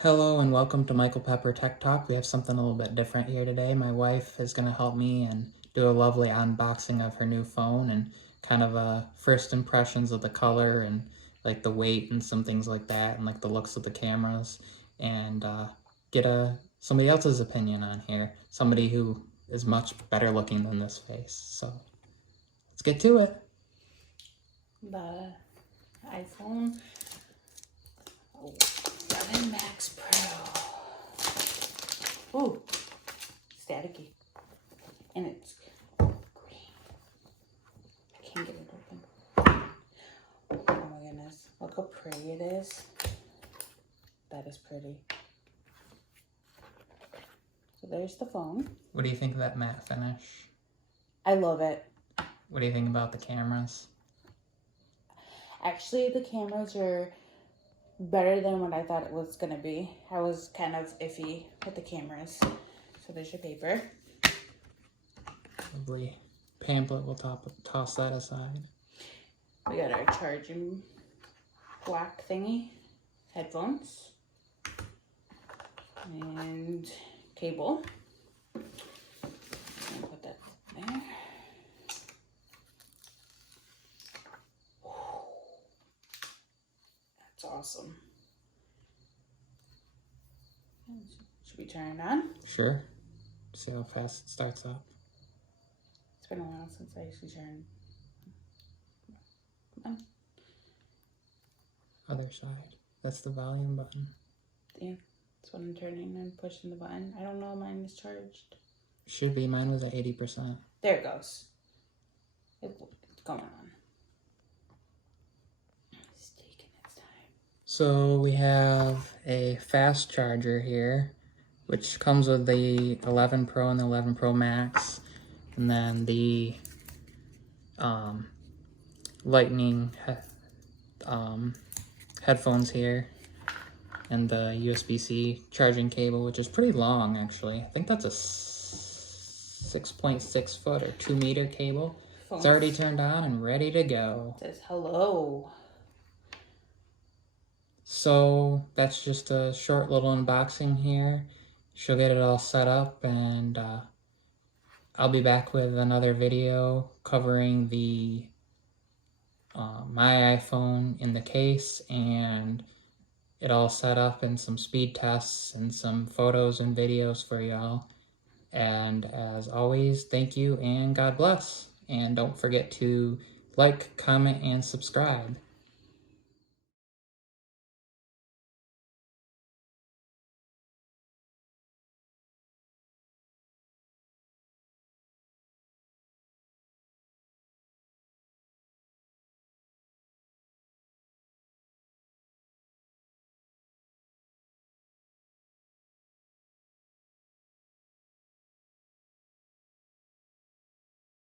Hello and welcome to Michael Pepper Tech Talk. We have something a little bit different here today. My wife is going to help me and do a lovely unboxing of her new phone and kind of first impressions of the color and like the weight and some things like that and like the looks of the cameras and get somebody else's opinion on here. Somebody who is much better looking than this face. So let's get to it. The iPhone 7 Max Pro. Ooh, staticky. And it's green. I can't get it open. Oh my goodness. Look how pretty it is. That is pretty. So there's the phone. What do you think of that matte finish? I love it. What do you think about the cameras? Actually, the cameras are better than what I thought it was going to be. I was kind of iffy with the cameras. So there's your paper. Lovely pamphlet. We'll toss that aside. We got our charging block thingy, headphones, and cable. And put that there. That's awesome. Should we turn it on? Sure. See how fast it starts up. It's been a while since I actually turned. Come on. Other side. That's the volume button. Yeah, that's what I'm turning and pushing the button. I don't know, mine is charged. Should be. Mine was at 80%. There it goes. It's going on. It's taking its time. So we have a fast charger here, which comes with the 11 Pro and the 11 Pro Max, and then the lightning headphones here, and the USB-C charging cable, which is pretty long actually. I think that's a 6.6 foot or 2 meter cable. It's already turned on and ready to go. It says hello. So that's just a short little unboxing here. She'll get it all set up, and I'll be back with another video covering the my iPhone in the case and it all set up, and some speed tests and some photos and videos for y'all. And as always, thank you and God bless. And don't forget to like, comment, and subscribe.